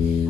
Mm.